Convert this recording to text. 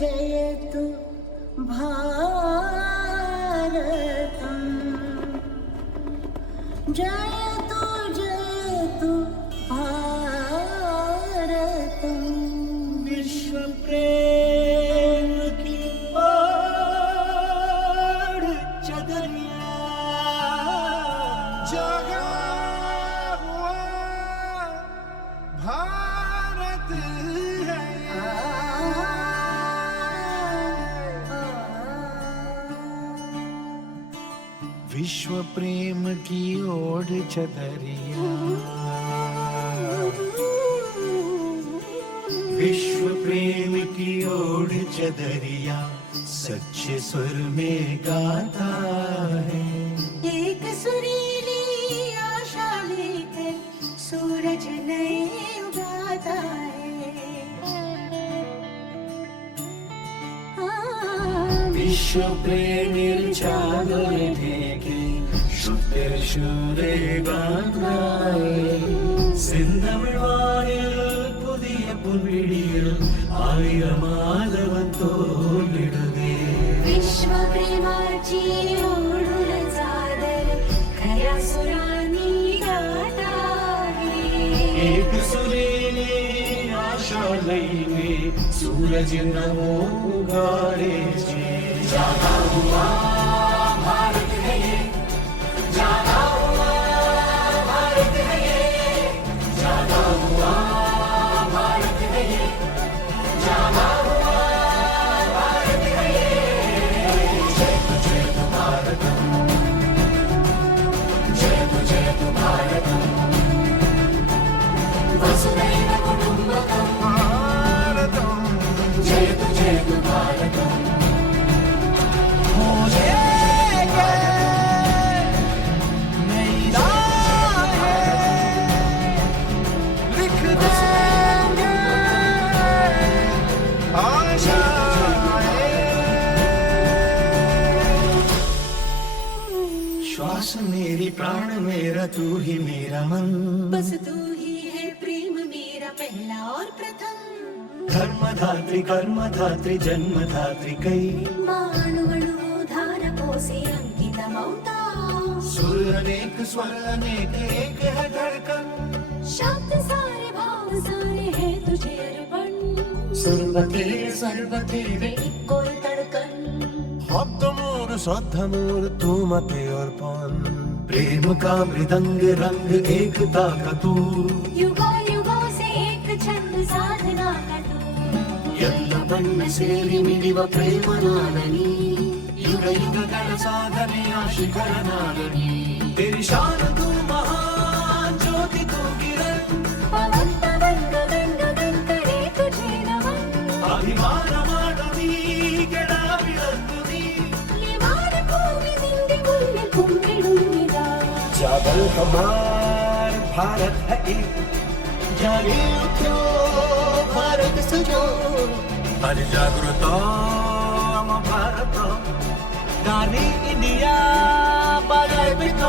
जयतु भारतम् जयतु जयतु भारतम् विश्व प्रेम की बाढ़ चदरिया जागा हुआ भारत है विश्व प्रेम की ओढ़ चदरिया विश्व प्रेम की ओढ़ चदरिया सच्चे सुर में गाता है। एक सुरीली आशा लेकर सूरज नए उगाता है। विश्व प्रेमिर चादर ढेके शुद्ध शूरे बांधाए സിന്ധമിഴ്വാനിൽ പുതിയ പുൽവിടിയിൽ ആയിരമാലവൻ തോന്നിടുന്നേ विश्व प्रेमाची ओढून चादर खऱ्या सुरांनी गाता है। एक सुरीली आशा लईने सूरज नमो उगाड़े छे जागा हुआ भारत है ये जागा हुआ भारत है ये जागा हुआ भारत है ये जागा हुआ भारत है ये जय तु भारतम जय तु भारतम वसुधैव कुटुम्बकम भारतम जय तु भारतम लिख देंगे श्वास मेरी प्राण मेरा तू ही मेरा मन बस तू ही है प्रेम मेरा पहला और प्रथम कर्मधात्री जन्मधात्री कई माणुवणुधार पोसे अंकितमौता सुर अनेक स्वर अनेक एक है धड़कन शब्द सारे भाव सारे हैं तुझे अर्पण सर्व तेरे एक कोई तड़कन शब्दमूर श्रद्धमूर तू मते अर्पण प्रेम का मृदंग रंग एकता का तू युगों युगों से एक छंद साधना का तू ಎಲ್ಲ ಬಣ್ಣ ಸೇರಿ ಮಿಡಿವ ಪ್ರೇಮ ನಾದನಿ ಯುಗ ಯುಗಗಳ ಸಾಧನೆಯ ಶಿಖರ ನಾದನಿ तेरी शान तू महान ज्योति तू किरण पवन पवन गगन गगन करे तुझे नमन ಅಭಿಮಾನ ಮಾಡುತ್ತೀ ಕೆಡ ಬಿಡುತ್ತೀ निवार भूमि निंदि मुल्ले कुम्भिडुम्बिदा जागल हमार भारत है एक जागे उठो भारत सजो हरि जागृत ଆମ ଭାରତ ଗାନି ଇଣ୍ଡିଆ ବାଜାଏ ବିକ